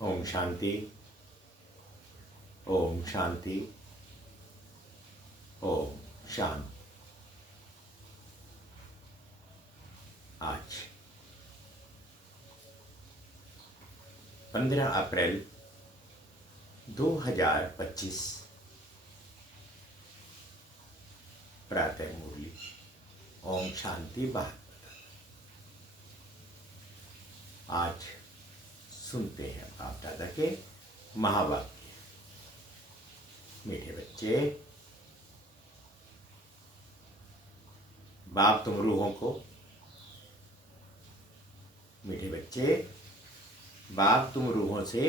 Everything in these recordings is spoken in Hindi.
ओम शांति। ओम शांति। ओम शांति। आज 15 अप्रैल 2025 प्रातः मुरली। ओम शांति बात। आज सुनते हैं बाप दादा के महावाक्य। मीठे बच्चे, बाप तुम रूहों को, मीठे बच्चे, बाप तुम रूहों से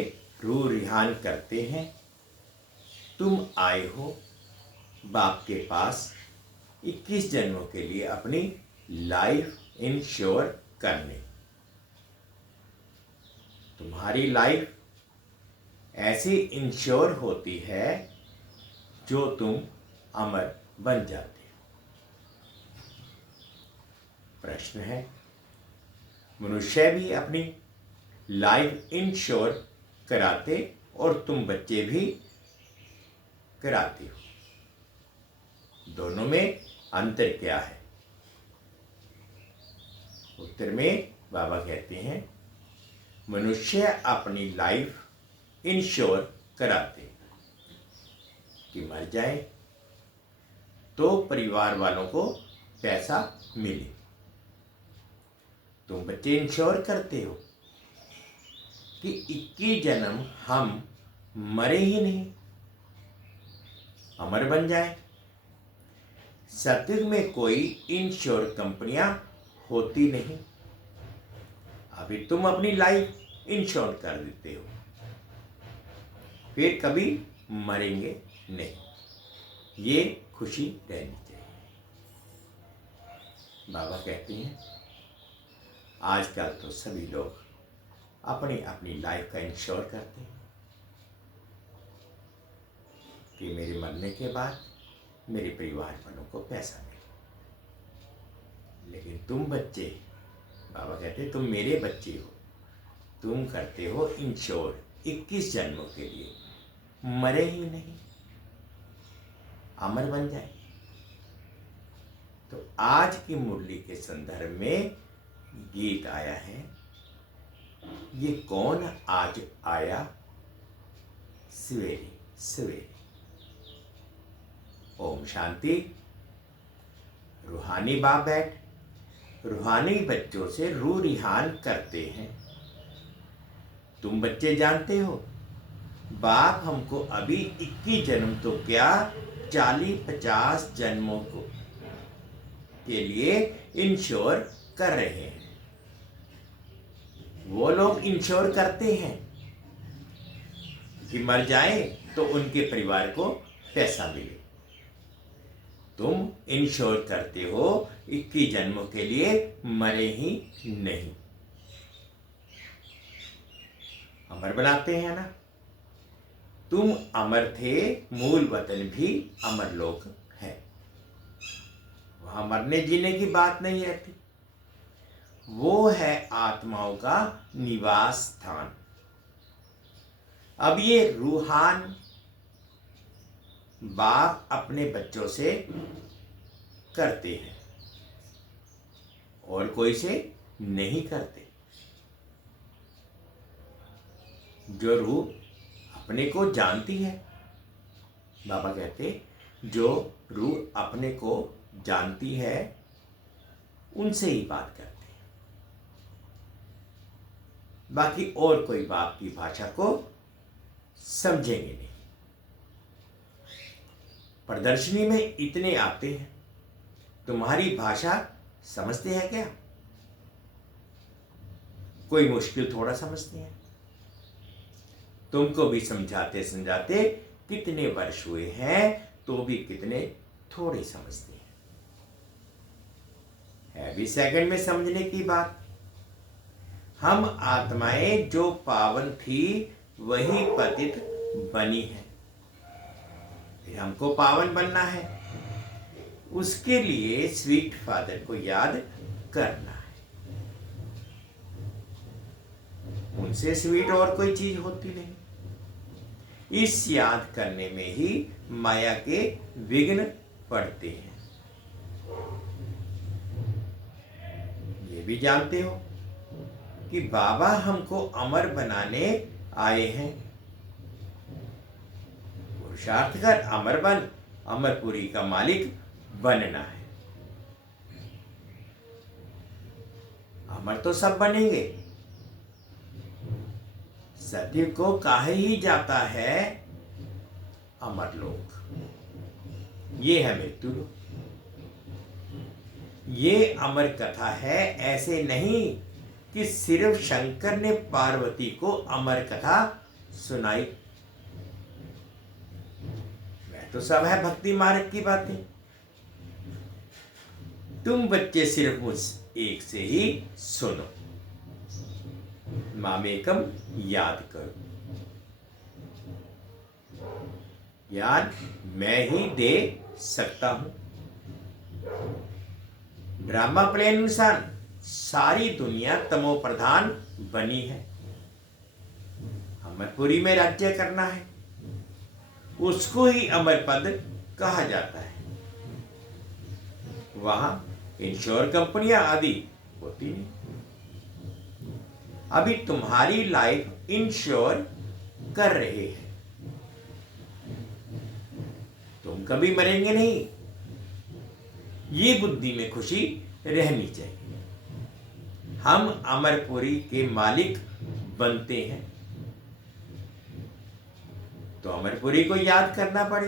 रूह रिहान करते हैं। तुम आए हो बाप के पास 21 जन्मों के लिए अपनी लाइफ इंश्योर करने। तुम्हारी लाइफ ऐसी इंश्योर होती है जो तुम अमर बन जाते हो। प्रश्न है, मनुष्य भी अपनी लाइफ इंश्योर कराते और तुम बच्चे भी कराते हो, दोनों में अंतर क्या है? उत्तर में बाबा कहते हैं, मनुष्य अपनी लाइफ इंश्योर कराते कि मर जाए तो परिवार वालों को पैसा मिले। तुम बच्चे इंश्योर करते हो कि 21 जन्म हम मरे ही नहीं, अमर बन जाए। सतयुग में कोई इंश्योर कंपनियां होती नहीं। अभी तुम अपनी लाइफ इंश्योर कर देते हो, फिर कभी मरेंगे नहीं, ये खुशी रहनी चाहिए। बाबा कहते हैं, आजकल तो सभी लोग अपनी अपनी लाइफ का इंश्योर करते हैं कि मेरे मरने के बाद मेरे परिवार वालों को पैसा मिले। लेकिन तुम बच्चे, बाबा कहते तुम मेरे बच्चे हो, तुम करते हो इंश्योर 21 जन्मों के लिए, मरे ही नहीं, अमर बन जाए। तो आज की मुरली के संदर्भ में गीत आया है, ये कौन आज आया सवेरे सवेरे। ओम शांति। रूहानी बाप बैठ रूहानी बच्चों से रूह रिहान करते हैं। तुम बच्चे जानते हो, बाप हमको अभी 21 जन्म तो क्या 40-50 जन्मों को के लिए इंश्योर कर रहे हैं। वो लोग इंश्योर करते हैं कि मर जाए तो उनके परिवार को पैसा मिले। तुम इंश्योर करते हो 21 जन्मों के लिए, मरे ही नहीं, अमर बनाते हैं ना। तुम अमर थे, मूल वतन भी अमर लोक है, वहां मरने जीने की बात नहीं रहती, वो है आत्माओं का निवास स्थान। अब ये रूहान बाप अपने बच्चों से करते हैं और कोई से नहीं करते। जो रूह अपने को जानती है, बाबा कहते जो रूह अपने को जानती है उनसे ही बात करते हैं, बाकी और कोई बाप की भाषा को समझेंगे नहीं। प्रदर्शनी में इतने आते हैं, तुम्हारी भाषा समझते हैं क्या? कोई मुश्किल थोड़ा समझते हैं। तुमको भी समझाते समझाते कितने वर्ष हुए हैं, तो भी कितने थोड़े समझते हैं। है भी सेकंड में समझने की बात। हम आत्माएं जो पावन थी वही पतित बनी है, फिर हमको पावन बनना है। उसके लिए स्वीट फादर को याद करना है। उनसे स्वीट और कोई चीज होती नहीं। इस याद करने में ही माया के विघ्न पड़ते हैं। ये भी जानते हो कि बाबा हमको अमर बनाने आए हैं। पुरुषार्थ कर अमर बन, अमरपुरी का मालिक बनना है। अमर तो सब बनेंगे। सत्य को काहे ही जाता है अमर लोक, ये है मृत्यु लोक। ये अमर कथा है, ऐसे नहीं कि सिर्फ शंकर ने पार्वती को अमर कथा सुनाई। वह तो सब है भक्ति मार्ग की बातें। तुम बच्चे सिर्फ मुझ एक से ही सुनो, मामेकम याद करो। याद मैं ही दे सकता हूं। ड्रामा प्ले अनुसार सारी दुनिया तमो प्रधान बनी है। अमरपुरी में राज्य करना है, उसको ही अमर पद कहा जाता है। वहां इंश्योर कंपनियां आदि होती नहीं। अभी तुम्हारी लाइफ इंश्योर कर रहे हैं। तुम कभी मरेंगे नहीं, ये बुद्धि में खुशी रहनी चाहिए। हम अमरपुरी के मालिक बनते हैं तो अमरपुरी को याद करना पड़े।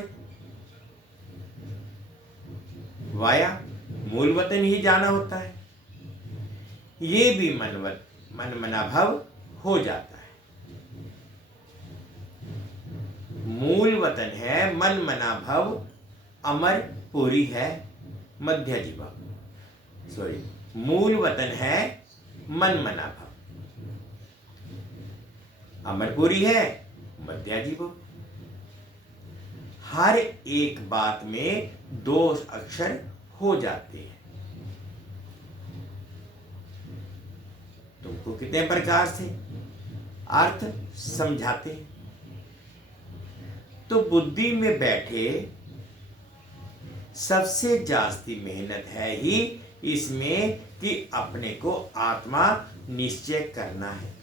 वाया मूल वतन ही जाना होता है। ये भी मन मनाभव हो जाता है। मूल वतन है मन मनाभव, अमरपुरी है मध्य जीवा। सॉरी, मूल वतन है मन मनाभव, अमरपुरी है मध्य जीवा। हर एक बात में दो अक्षर हो जाते हैं। तुमको कितने प्रकार से अर्थ समझाते हैं। तो बुद्धि में बैठे सबसे जास्ती मेहनत है ही इसमें कि अपने को आत्मा निश्चय करना है।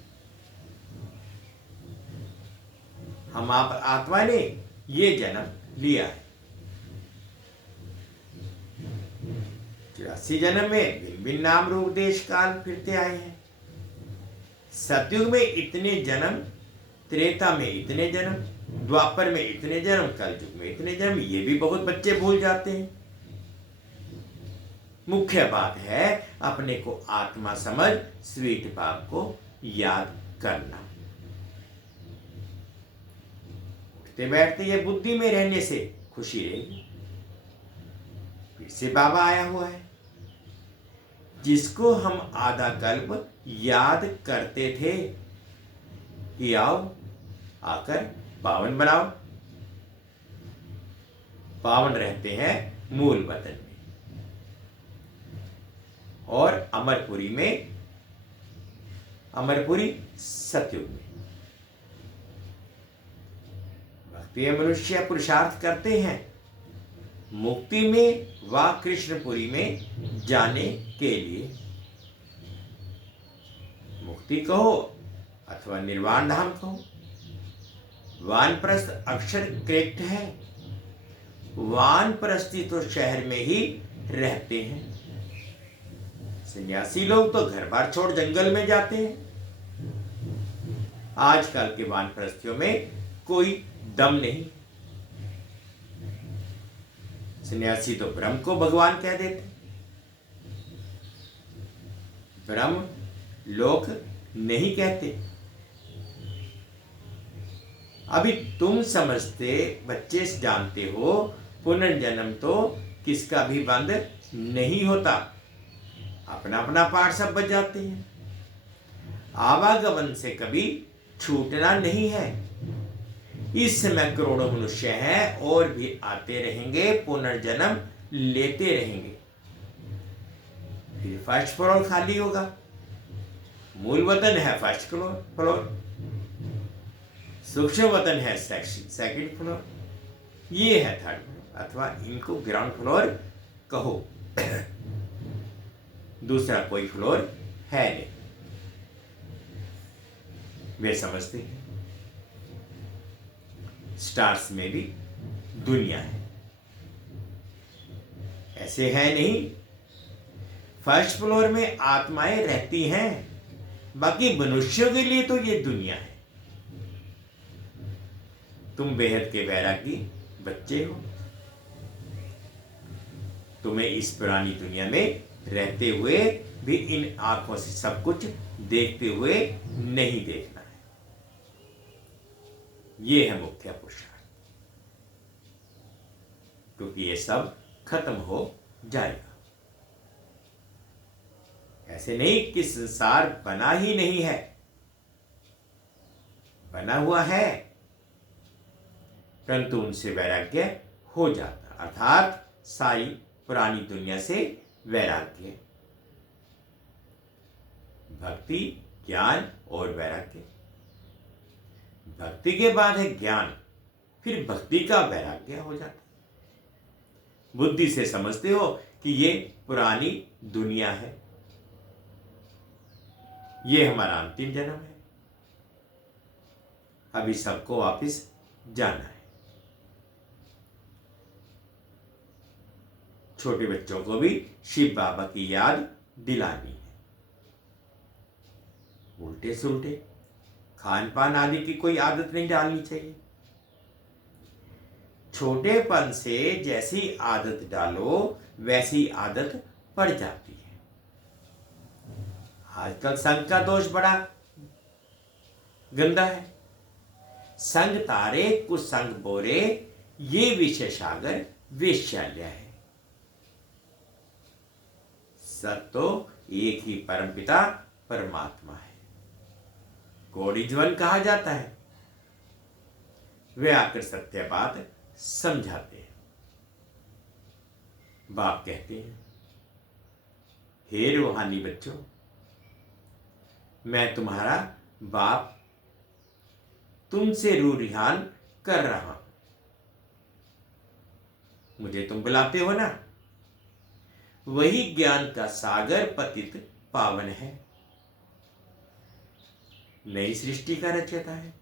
हम आप आत्मा ने ये जन्म लिया है। 84 जन्म में भिन्न भिन्न नाम रूप देश काल फिरते आए हैं। सतयुग में इतने जन्म, त्रेता में इतने जन्म, द्वापर में इतने जन्म, कलयुग में इतने जन्म। ये भी बहुत बच्चे भूल जाते हैं। मुख्य बात है अपने को आत्मा समझ स्वीट बाप को याद करना। उठते बैठते ये बुद्धि में रहने से खुशी रहेगी। फिर से बाबा आया हुआ है, जिसको हम आधा कल्प याद करते थे कि आओ आकर पावन बनाओ। पावन रहते हैं मूल वतन में और अमरपुरी में, अमरपुरी सतयुग में। भक्ति मनुष्य पुरुषार्थ करते हैं मुक्ति में व कृष्णपुरी में जाने के लिए। मुक्ति कहो अथवा निर्वाण धाम कहो, वानप्रस्थ अक्षर करेक्ट है। वानप्रस्थी तो शहर में ही रहते हैं। सन्यासी लोग तो घर बार छोड़ जंगल में जाते हैं। आजकल के वानप्रस्थियों में कोई दम नहीं। सन्यासी तो ब्रह्म को भगवान कह देते। ब्रह्म लोक नहीं कहते। अभी तुम समझते, बच्चे जानते हो पुनर्जन्म तो किसका भी बंद नहीं होता। अपना अपना पाठ सब बजाते हैं। आवागमन से कभी छूटना नहीं है। इस समय करोड़ों मनुष्य हैं और भी आते रहेंगे, पुनर्जन्म लेते रहेंगे। फिर फर्स्ट फ्लोर खाली होगा। मूल वतन है फर्स्ट फ्लोर, सूक्ष्म वतन है सेकंड फ्लोर, ये है थर्ड फ्लोर, अथवा इनको ग्राउंड फ्लोर कहो। दूसरा कोई फ्लोर है नहीं, वे समझते हैं स्टार्स में भी दुनिया है। ऐसे है नहीं, फर्स्ट फ्लोर में आत्माएं रहती हैं, बाकी मनुष्यों के लिए तो ये दुनिया है। तुम बेहद के वैरागी बच्चे हो, तुम्हें इस पुरानी दुनिया में रहते हुए भी इन आंखों से सब कुछ देखते हुए नहीं देखना है। ये है मुख्य पुरुषार्थ, क्योंकि ये सब खत्म हो जाएगा। ऐसे नहीं कि संसार बना ही नहीं है, बना हुआ है, परंतु उनसे वैराग्य हो जाता, अर्थात सारी पुरानी दुनिया से वैराग्य। भक्ति, ज्ञान और वैराग्य। भक्ति के बाद है ज्ञान, फिर भक्ति का वैराग्य हो जाता। बुद्धि से समझते हो कि ये पुरानी दुनिया है, ये हमारा अंतिम जन्म है, अभी सबको वापस जाना है। छोटे बच्चों को भी शिव बाबा की याद दिलानी है। उल्टे सुलटे खान पान आदि की कोई आदत नहीं डालनी चाहिए। छोटेपन से जैसी आदत डालो वैसी आदत पड़ जाती है। आजकल संग का दोष बड़ा गंदा है। संग तारे कुसंग बोरे, ये विषय सागर वेश्यालय है। सब तो एक ही परमपिता परमात्मा है, कोड़ीज्वन कहा जाता है। वे आकर सत्य बात समझाते हैं। बाप कहते हैं, हे रूहानी बच्चों, मैं तुम्हारा बाप तुमसे रू रिहान कर रहा हूं, मुझे तुम बुलाते हो ना। वही ज्ञान का सागर पतित पावन है, नई सृष्टि का रचयिता है,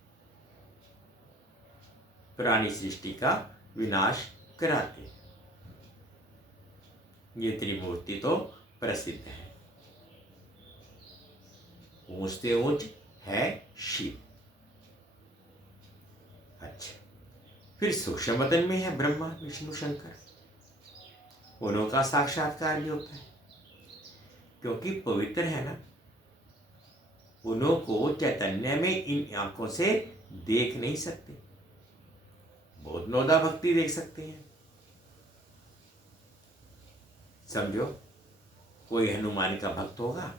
पुरानी सृष्टि का विनाश कराते। ये त्रिमूर्ति तो प्रसिद्ध है, ऊंच से ऊंच है शिव। अच्छा, फिर सूक्ष्म वतन में है ब्रह्मा विष्णु शंकर, उनका साक्षात्कार भी होता है, क्योंकि पवित्र है ना। उन्हों को चैतन्य में इन आंखों से देख नहीं सकते, बहुत नौदा भक्ति देख सकते हैं। समझो, कोई हनुमान का भक्त होगा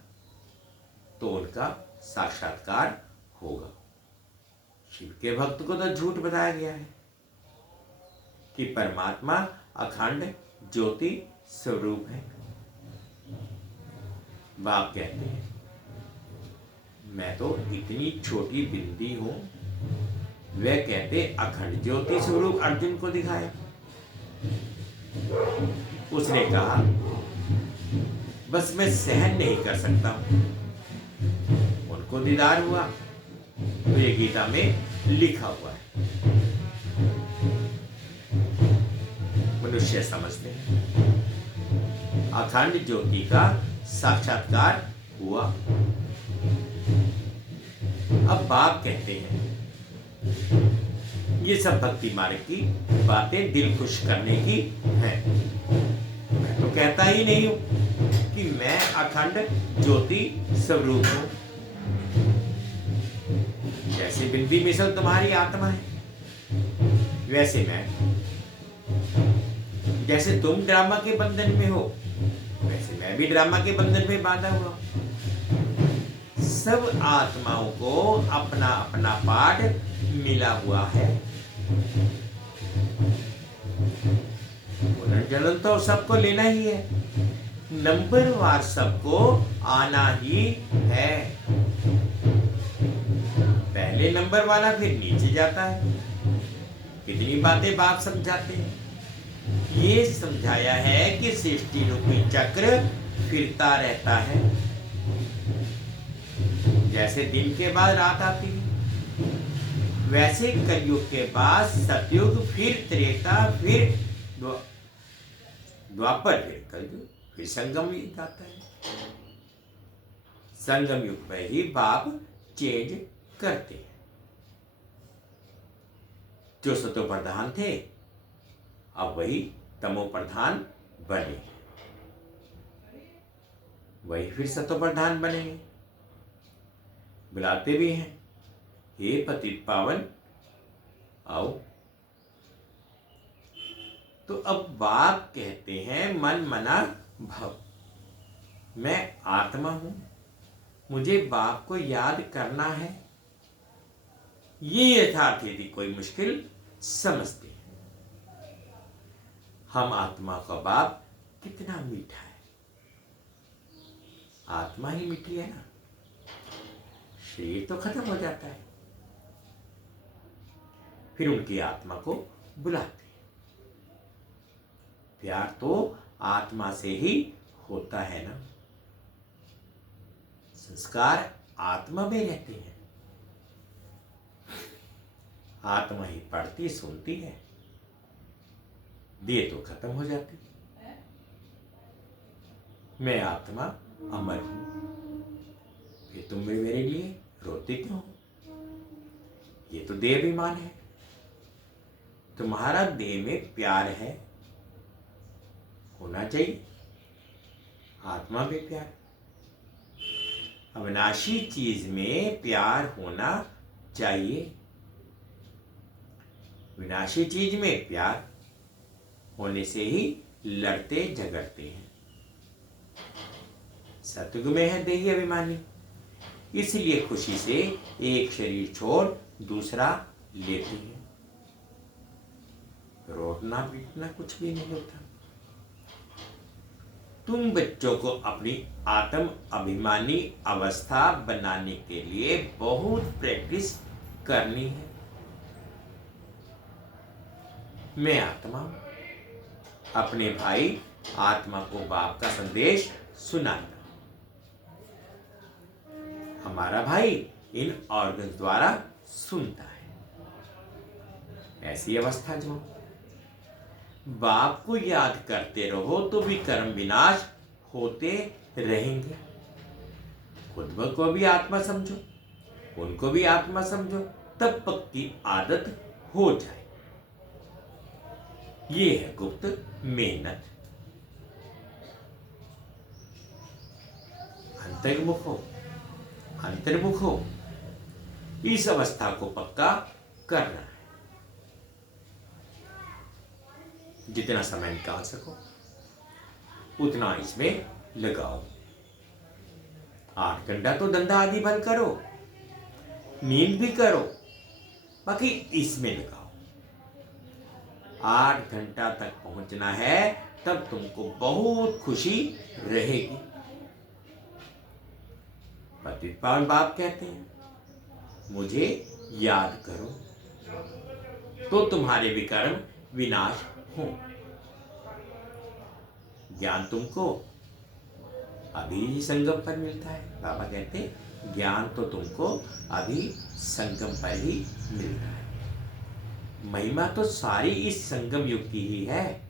तो उनका साक्षात्कार होगा। शिव के भक्त को तो झूठ बताया गया है कि परमात्मा अखंड ज्योति स्वरूप है। बाप कहते हैं, मैं तो इतनी छोटी बिंदी हूं। वे कहते अखंड ज्योति स्वरूप अर्जुन को दिखाया। उसने कहा, बस मैं सहन नहीं कर सकता हूं। उनको दीदार हुआ, तो ये गीता में लिखा हुआ है। मनुष्य समझते हैं अखंड ज्योति का साक्षात्कार हुआ। अब बाप कहते हैं, ये सब भक्ति मार्ग की बातें दिल खुश करने की हैं। मैं तो कहता ही नहीं हूं कि मैं अखंड ज्योति स्वरूप हूं। जैसे बिंदी मिसल तुम्हारी आत्मा है, वैसे मैं। जैसे तुम ड्रामा के बंधन में हो, वैसे मैं भी ड्रामा के बंधन में बांधा हुआ। सब आत्माओं को अपना अपना पाठ मिला हुआ है। पुनर्जन्म तो सबको लेना ही है, नंबरवार सबको आना ही है। पहले नंबर वाला फिर नीचे जाता है। कितनी बातें बाप समझाते हैं। ये समझाया है कि सृष्टि रूपी चक्र फिरता रहता है। जैसे दिन के बाद रात आती है, वैसे कलयुग के बाद सतयुग, फिर त्रेता, फिर द्वापर, फिर कलयुग, फिर संगम युग आता है। संगम युग में ही बाप चेंज करते हैं। जो सतो प्रधान थे अब वही तमो प्रधान बने, वही फिर सतो प्रधान बनेंगे। बुलाते भी हैं, हे पतित पावन आओ। तो अब बाप कहते हैं मन मना भव, मैं आत्मा हूं, मुझे बाप को याद करना है। ये यथार्थ यदि कोई मुश्किल समझते हैं। हम आत्मा का बाप कितना मीठा है। आत्मा ही मीठी है ना, शरीर तो खत्म हो जाता है। फिर उनकी आत्मा को बुलाते हैं। प्यार तो आत्मा से ही होता है ना। संस्कार आत्मा में रहते हैं। आत्मा ही पढ़ती सुनती है, देह तो खत्म हो जाती है। मैं आत्मा अमर हूं, फिर तुम मेरे लिए रोते क्यों हो? ये तो देह अभिमान है। तुम्हारा देह में प्यार है, होना चाहिए। आत्मा में प्यार, अविनाशी चीज में प्यार होना चाहिए। विनाशी चीज में प्यार होने से ही लड़ते झगड़ते हैं। सतयुग में है देही अभिमानी, इसलिए खुशी से एक शरीर छोड़ दूसरा लेते हैं। रोटना पीटना कुछ भी नहीं होता। तुम बच्चों को अपनी आत्म अभिमानी अवस्था बनाने के लिए बहुत प्रैक्टिस करनी है। मैं आत्मा हूं, अपने भाई आत्मा को बाप का संदेश सुनाता। हमारा भाई इन ऑर्गन द्वारा सुनता है। ऐसी अवस्था जो बाप को याद करते रहो तो भी कर्म विनाश होते रहेंगे। खुद को भी आत्मा समझो, उनको भी आत्मा समझो, तब पक्की आदत हो जाए। ये है गुप्त मेहनत। अंतर्मुख हो, इस अवस्था को पक्का करना है। जितना समय निकाल सको उतना इसमें लगाओ। 8 घंटा तो धंधा आदि बंद करो, नींद भी करो, बाकी इसमें लगाओ। 8 घंटा तक पहुंचना है, तब तुमको बहुत खुशी रहेगी। पतित पावन बाप कहते हैं मुझे याद करो तो तुम्हारे विकर्म विनाश हो। ज्ञान तुमको अभी संगम पर मिलता है। बाबा कहते हैं ज्ञान तो तुमको अभी संगम पर ही मिलता है। महिमा तो सारी इस संगम युग की ही है,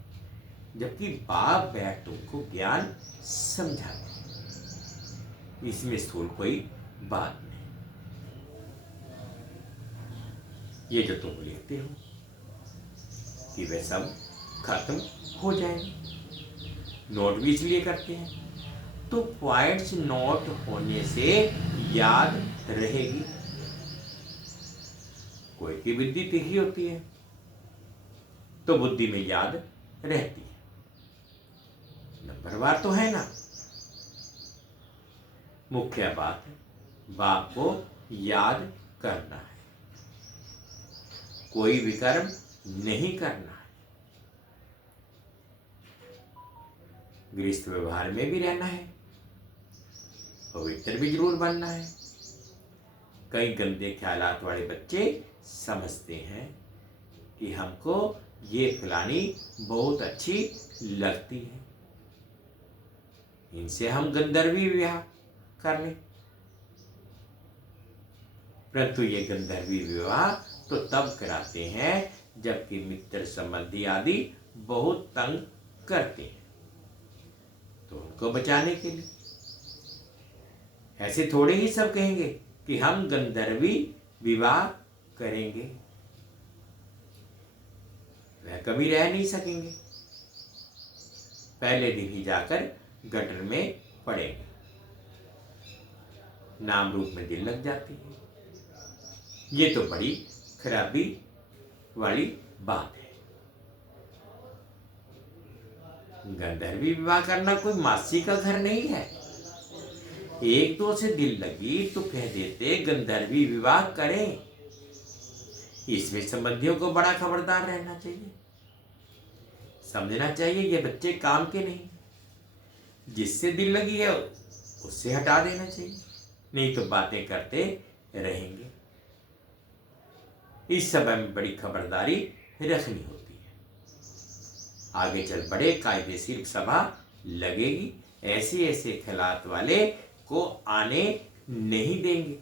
जबकि बाप बैठ तुमको ज्ञान समझाते। इसमें स्थूल कोई बात नहीं। ये जो तुम लिखते हो कि वे सब खत्म हो जाएंगे, नोट भी इसलिए करते हैं तो पॉइंट्स नोट होने से याद रहेगी। कोई की बुद्धि तीखी होती है तो बुद्धि में याद रहती है। नंबरवार तो है ना। मुख्य बात है बाप को याद करना है, कोई विकर्म नहीं करना है। गृहस्थ व्यवहार में भी रहना है, पवित्र भी जरूर बनना है। कई गंदे ख्यालात वाले बच्चे समझते हैं कि हमको ये फलानी बहुत अच्छी लगती है, इनसे हम गंधर्वी विवाह कर लें। परंतु ये गंधर्वी विवाह तो तब कराते हैं जबकि मित्र संबंधी आदि बहुत तंग करते हैं, तो उनको बचाने के लिए। ऐसे थोड़े ही सब कहेंगे कि हम गंधर्वी विवाह करेंगे, वह कभी रह नहीं सकेंगे, पहले दिन ही जाकर गटर में पड़ेंगे, नाम रूप में दिल लग जाती है। ये तो बड़ी खराबी वाली बात है। गंधर्वी विवाह करना कोई मासी का घर नहीं है। एक दो से दिल लगी तो कह देते गंधर्वी विवाह करें। इसमें संबंधियों को बड़ा खबरदार रहना चाहिए, समझना चाहिए ये बच्चे काम के नहीं, जिससे दिल लगी है उससे हटा देना चाहिए, नहीं तो बातें करते रहेंगे। इस समय में बड़ी खबरदारी रखनी होती है। आगे चल बड़े कायदेशीर सभा लगेगी, ऐसे ऐसे ख्यालात वाले को आने नहीं देंगे।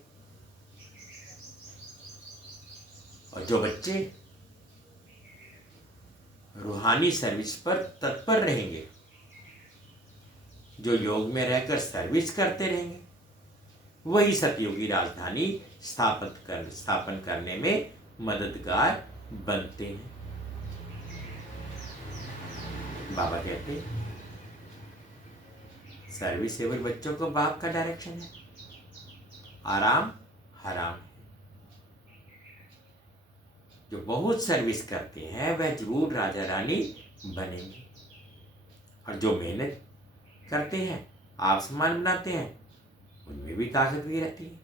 और जो बच्चे रूहानी सर्विस पर तत्पर रहेंगे, जो योग में रहकर सर्विस करते रहेंगे, वही सतयुगी राजधानी स्थापन करने में मददगार बनते हैं। बाबा कहते सर्विसेबल बच्चों को बाप का डायरेक्शन है, आराम हराम है। जो बहुत सर्विस करते हैं वह जरूर राजा रानी बनेंगे, और जो मेहनत करते हैं, आप सम्मान बनाते हैं, उनमें भी ताकत भी रहती है।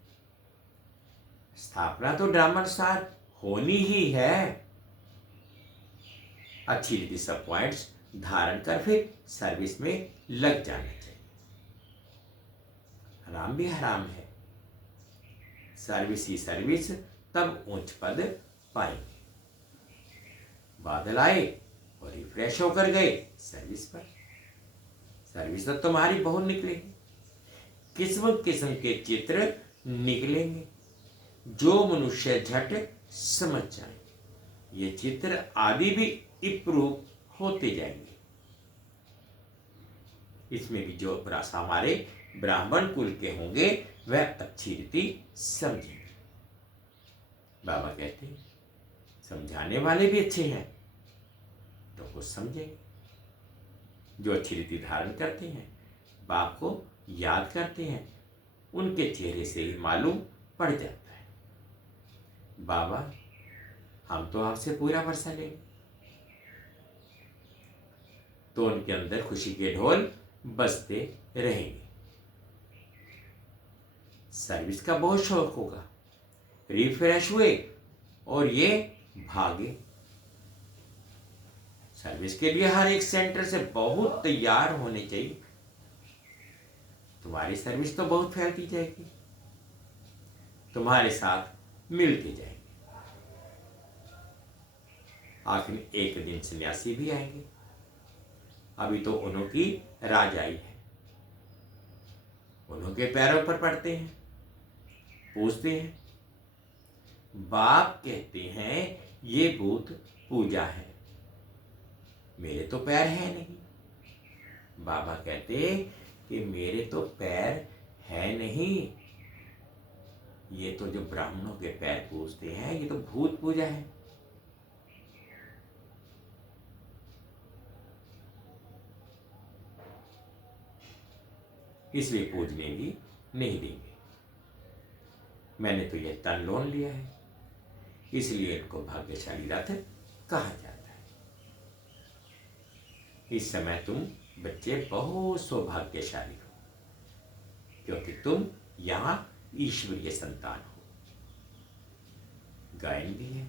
स्थापना तो ड्रामानुसार होनी ही है। अच्छी रीति सब पॉइंट्स धारण कर फिर सर्विस में लग जाना चाहिए। हराम भी हराम है, सर्विस ही सर्विस, तब उच्च पद पाएंगे। बादल आए और रिफ्रेश होकर गए सर्विस पर, सर्विस तो तुम्हारी बहुत निकलेगी, किस्म किस्म के चित्र निकलेंगे जो मनुष्य झट समझ जाए। ये चित्र आदि भी इम्प्रूव होते जाएंगे। इसमें भी जो हमारे ब्राह्मण कुल के होंगे वह अच्छी रीति समझेंगे। बाबा कहते हैं समझाने वाले भी अच्छे हैं तो कुछ समझेंगे। जो अच्छी रीति धारण करते हैं, बाप को याद करते हैं, उनके चेहरे से ही मालूम पड़ जाता है बाबा हम तो आपसे पूरा भरोसा लेंगे। तो उनके अंदर खुशी के ढोल बजते रहेंगे। सर्विस का बहुत शौक होगा, रिफ्रेश हुए और ये भागे। सर्विस के लिए हर एक सेंटर से बहुत तैयार होने चाहिए। तुम्हारी सर्विस तो बहुत फैलती जाएगी, तुम्हारे साथ मिलते जाएंगे। आखिर एक दिन सन्यासी भी आएंगे। अभी तो उन्हों की राज आई है, उन्हों के पैरों पर पड़ते हैं, पूछते हैं। बाप कहते हैं ये भूत पूजा है, मेरे तो पैर है नहीं। बाबा कहते कि मेरे तो पैर है नहीं, ये तो जो ब्राह्मणों के पैर पूजते हैं ये तो भूत पूजा है। इसलिए पूजने भी नहीं देंगे। मैंने तो ये तन लोन लिया है, इसलिए इनको भाग्यशाली रथ कहा जाता है। इस समय तुम बच्चे बहुत सौभाग्यशाली हो, क्योंकि तुम यहां ईश्वरीय संतान हो। गायन भी है,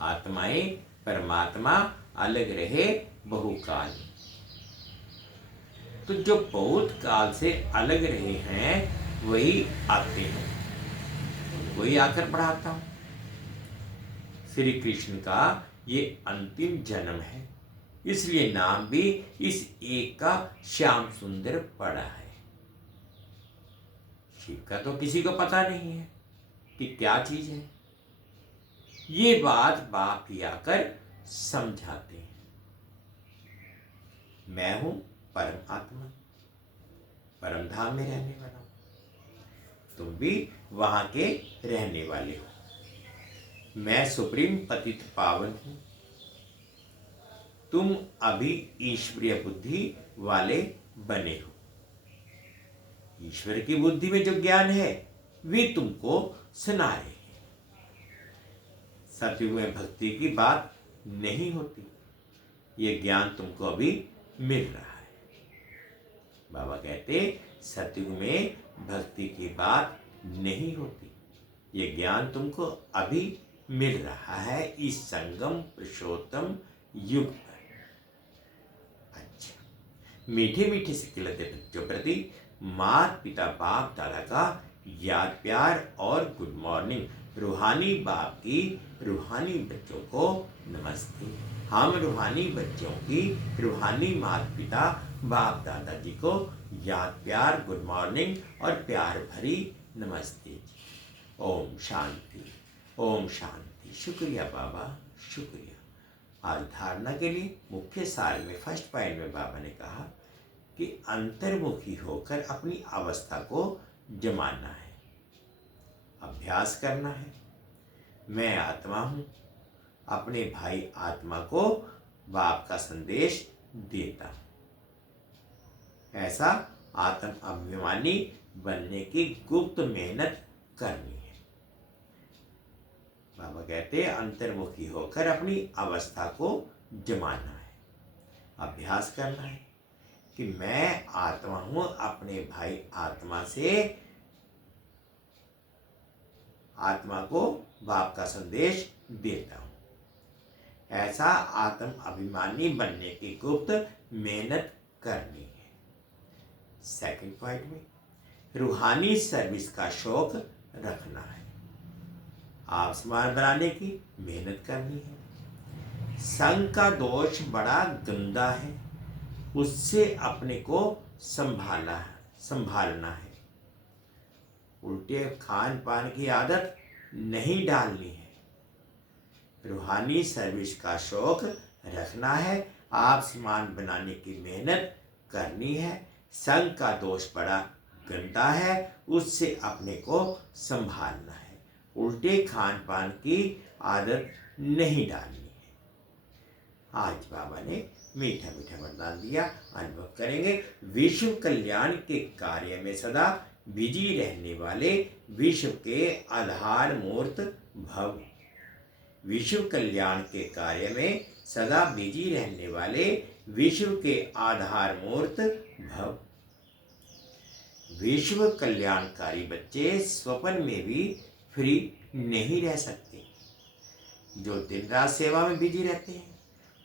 आत्माएं परमात्मा अलग रहे बहुकाल, तो जो बहुत काल से अलग रहे हैं वही आते हैं, वही आकर पढ़ाता हूं। श्री कृष्ण का ये अंतिम जन्म है, इसलिए नाम भी इस एक का श्याम सुंदर पड़ा है। शिव का तो किसी को पता नहीं है कि क्या चीज है। ये बात बाप ही आकर समझाते हैं। मैं हूं परम आत्मा, परम धाम में रहने वाला हूं। तुम भी वहां के रहने वाले हो। मैं सुप्रीम पतित पावन हूं। तुम अभी ईश्वरीय बुद्धि वाले बने हो। ईश्वर की बुद्धि में जो ज्ञान है वे तुमको सुना रहे हैं। सतयुग में भक्ति की बात नहीं होती, ये ज्ञान तुमको अभी मिल रहा है। बाबा कहते सतयुग में भक्ति की बात नहीं होती, ये ज्ञान तुमको अभी मिल रहा है इस संगम पुरुषोत्तम युग पर। अच्छा, मीठे मीठे से खिलते बच्चों प्रति माता पिता बाप दादा का याद प्यार और गुड मॉर्निंग। रूहानी बाप की रूहानी बच्चों को नमस्ते। हम रूहानी बच्चों की रूहानी माता पिता बाप दादाजी को याद प्यार गुड मॉर्निंग और प्यार भरी नमस्ते। ओम शांति, ओम शांति। शुक्रिया बाबा, शुक्रिया। आज धारणा के लिए मुख्य सार में फर्स्ट पॉइंट में बाबा ने कहा कि अंतर्मुखी होकर अपनी अवस्था को जमाना है, अभ्यास करना है। मैं आत्मा हूं, अपने भाई आत्मा को बाप का संदेश देता हूं। ऐसा आत्म अभिमानी बनने की गुप्त मेहनत करनी है। बाबा कहते हैं अंतर्मुखी होकर अपनी अवस्था को जमाना है, अभ्यास करना है कि मैं आत्मा हूं, अपने भाई आत्मा से आत्मा को बाप का संदेश देता हूं। ऐसा आत्म अभिमानी बनने की गुप्त मेहनत करनी है। सेकंड पॉइंट में रूहानी सर्विस का शौक रखना है, आसमान बनाने की मेहनत करनी है। संग का दोष बड़ा गंदा है, उससे अपने को संभालना है। उल्टे खान पान की आदत नहीं डालनी है। रूहानी सर्विस का शौक रखना है, आसमान बनाने की मेहनत करनी है। संग का दोष बड़ा गंदा है, उससे अपने को संभालना है। उल्टे खान पान की आदत नहीं डालनी है। आज बाबा ने मीठा मीठा वरदान दिया, अनुभव करेंगे। विश्व कल्याण के कार्य में सदा बिजी रहने वाले विश्व के आधार मूर्त भव। विश्व कल्याण के कार्य में सदा बिजी रहने वाले विश्व के आधार मूर्त भव। विश्व कल्याणकारी बच्चे स्वप्न में भी फ्री नहीं रह सकते। जो दिन रात सेवा में बिजी रहते हैं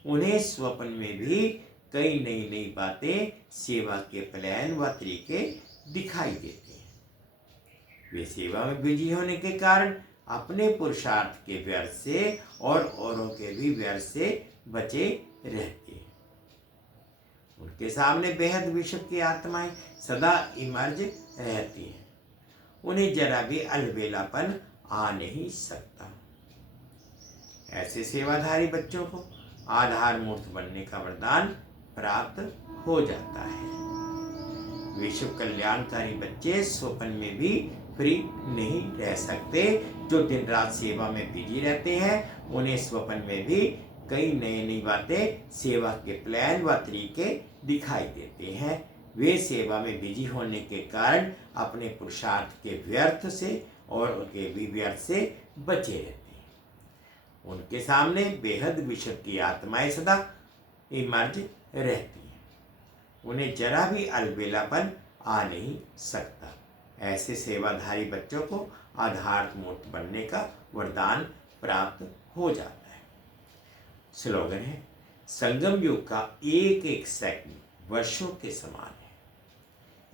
उन्हें स्वप्न में भी कई नई नई बातें, सेवा के प्लान व तरीके दिखाई देते हैं। वे सेवा में बिजी होने के कारण अपने पुरुषार्थ के व्यर्थ से और औरों के भी व्यर्थ से बचे रहते हैं। उनके सामने बेहद विश्व की आत्माएं सदा इमर्ज रहती हैं, उन्हें जरा भी अलबेलापन आ नहीं सकता। ऐसे सेवाधारी बच्चों को आधार मूर्त बनने का वरदान प्राप्त हो जाता है। विश्व कल्याणकारी बच्चे स्वप्न में भी फ्री नहीं रह सकते। जो दिन रात सेवा में बिजी रहते हैं उन्हें स्वप्न में भी कई नई नई बातें, सेवा के प्लान व तरीके दिखाई देते हैं। वे सेवा में बिजी होने के कारण अपने पुरुषार्थ के व्यर्थ से और उनके भी व्यर्थ से बचे रहते हैं। उनके सामने बेहद विश्व की आत्माएं सदा इमर्ज रहती हैं, उन्हें जरा भी अलबेलापन आ नहीं सकता। ऐसे सेवाधारी बच्चों को आधार मूर्त बनने का वरदान प्राप्त हो जाता है। स्लोगन है, संगम युग का एक एक सेकंड वर्षों के समान है।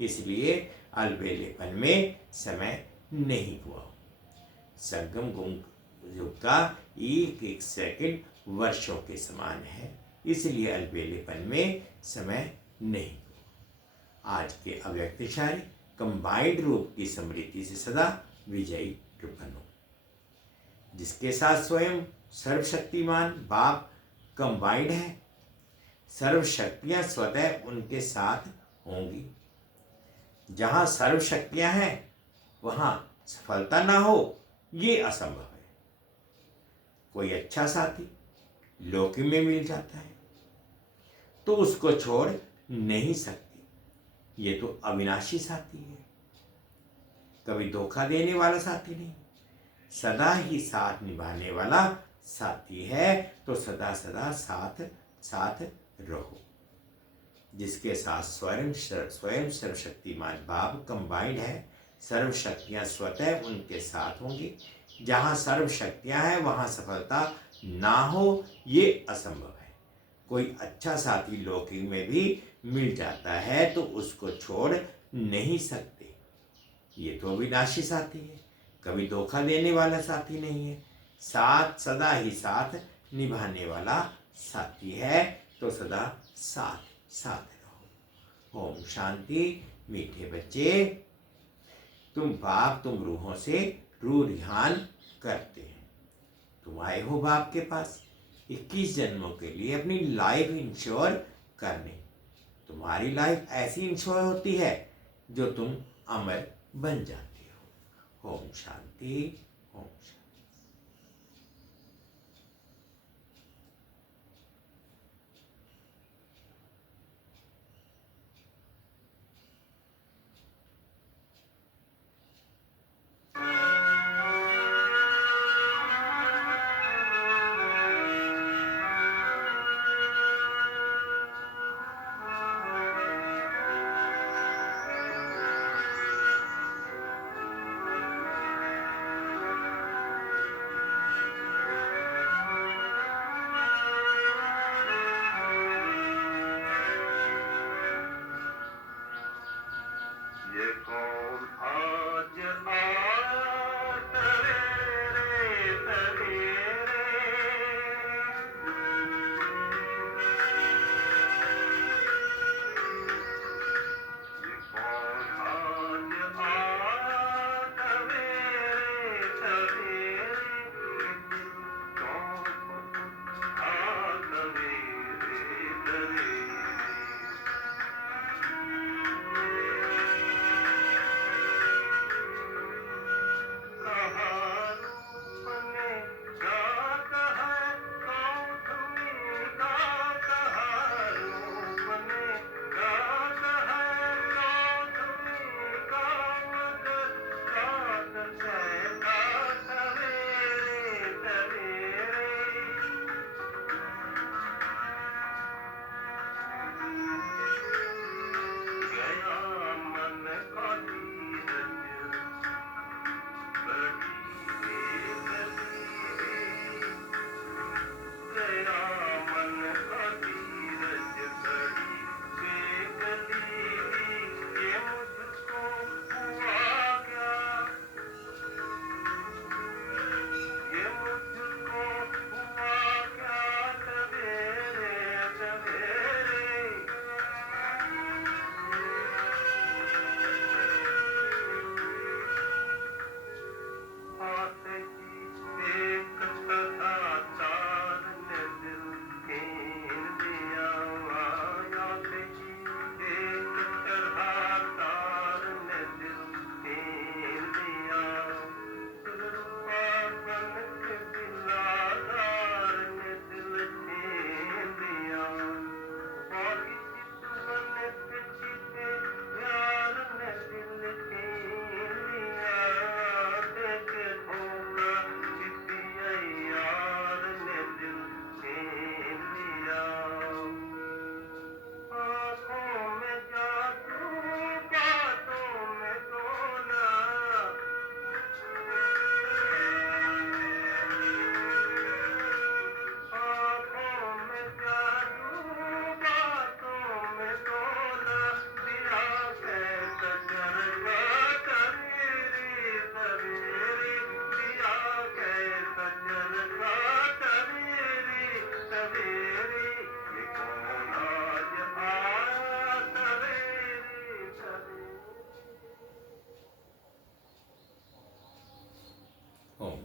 इसलिए अलबेलेपन में समय नहीं हुआ। संगम युग का एक एक सेकंड वर्षों के समान है, इसलिए अलबेलेपन में समय नहीं हुआ। आज के अव्यक्तशाली कंबाइंड रूप की स्मृति से सदा विजयी बनो, जिसके साथ स्वयं सर्वशक्तिमान बाप कंबाइंड है। सर्वशक्तियां स्वतः उनके साथ होंगी। जहां सर्वशक्तियां हैं वहां सफलता ना हो, ये असंभव है। कोई अच्छा साथी लौकी में मिल जाता है तो उसको छोड़ नहीं सकती। ये तो अविनाशी साथी है, कभी धोखा देने वाला साथी नहीं, सदा ही साथ निभाने वाला साथी है। तो सदा सदा साथ साथ रहो, जिसके साथ स्वयं सर्वशक्तिमान बाप कंबाइंड है। सर्वशक्तियां स्वतः उनके साथ होंगी। जहाँ सर्वशक्तियां हैं वहाँ सफलता ना हो, ये असंभव है। कोई अच्छा साथी लौकिक में भी मिल जाता है तो उसको छोड़ नहीं सकते। ये तो अविनाशी साथी है, कभी धोखा देने वाला साथी नहीं है, साथ सदा ही साथ निभाने वाला साथी है। तो सदा साथ साथ रहो। ओम शांति। मीठे बच्चे, तुम बाप, तुम रूहों से रूह ध्यान करते हैं। तुम आए हो बाप के पास 21 जन्मों के लिए अपनी लाइफ इंश्योर करने। तुम्हारी लाइफ ऐसी इंश्योर होती है जो तुम अमर बन जाते हो। ओम शांति। ओम शांति।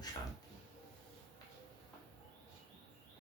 शांति।